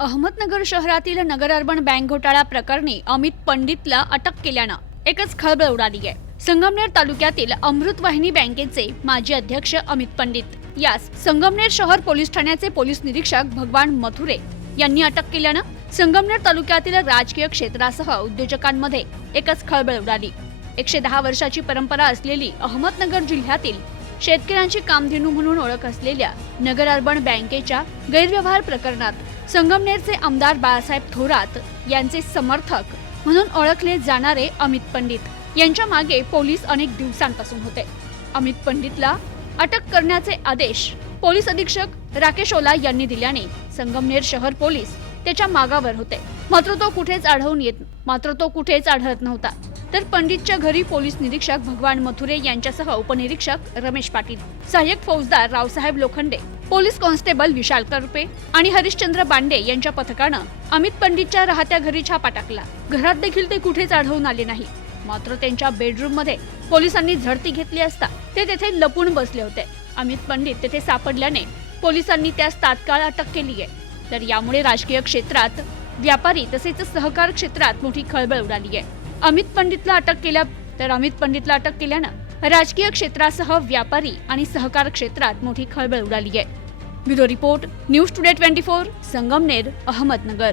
अहमदनगर शहरातील नगर urban bank घोटाळा प्रकरणी अमित पंडितला अटक केल्यानं एकच खळबळ उडाली आहे. संगमनेर तालुक्यातील अमृतवाहिनी बँकेचे माजी अध्यक्ष अमित पंडित यास संगमनेर शहर पोलीस ठाण्याचे पोलीस निरीक्षक भगवान मथुरे यांनी अटक केल्यानं संगमनेर तालुक्यातील राजकीय क्षेत्रासह उद्योजकांमध्ये एकच खळबळ उडाली. एकशे दहा वर्षाची परंपरा असलेली अहमदनगर जिल्ह्यातील शेतकऱ्यांची कामधेनू म्हणून ओळख असलेल्या नगर अर्बन बँकेच्या गैरव्यवहार प्रकरणात संगमनेरचे आमदार बाळासाहेब थोरात यांचे समर्थक म्हणून ओळखले जाणारे अमित पंडित. यांच्या मागे पोलीस अनेक दिवसांपासून होते. अमित पंडितला अटक करण्याचे आदेश पोलीस अधीक्षक राकेश ओला यांनी दिल्याने संगमनेर शहर पोलीस त्याच्या मागावर होते. मात्र तो कुठेच आढळून येत मात्र तो कुठेच आढळत नव्हता. तर पंडितच्या घरी पोलीस निरीक्षक भगवान मथुरे यांच्यासह उपनिरीक्षक रमेश पाटील सहाय्यक फौजदार रावसाहेब लोखंडे पोलीस कॉन्स्टेबल विशाल करपे आणि हरिश्चंद्र बांडे यांच्या पथकानं अमित पंडितच्या राहत्या घरी छापा टाकला. घरात देखील ते कुठेच आढळून आले नाही. मात्र त्यांच्या बेडरूममध्ये पोलिसांनी झडती घेतली असता ते तेथे लपून बसले होते. अमित पंडित तेथे सापडल्याने पोलिसांनी त्यास तात्काळ अटक केली आहे. तर यामुळे राजकीय क्षेत्रात व्यापारी तसेच सहकार क्षेत्रात मोठी खळबळ उडाली आहे. अमित पंडितला अटक केल्या तर अमित पंडितला अटक केल्यानं राजकीय क्षेत्रासह व्यापारी आणि सहकार क्षेत्रात मोठी खळबळ उडाली आहे. Bureau report news today twenty four Sangamner Ahmednagar.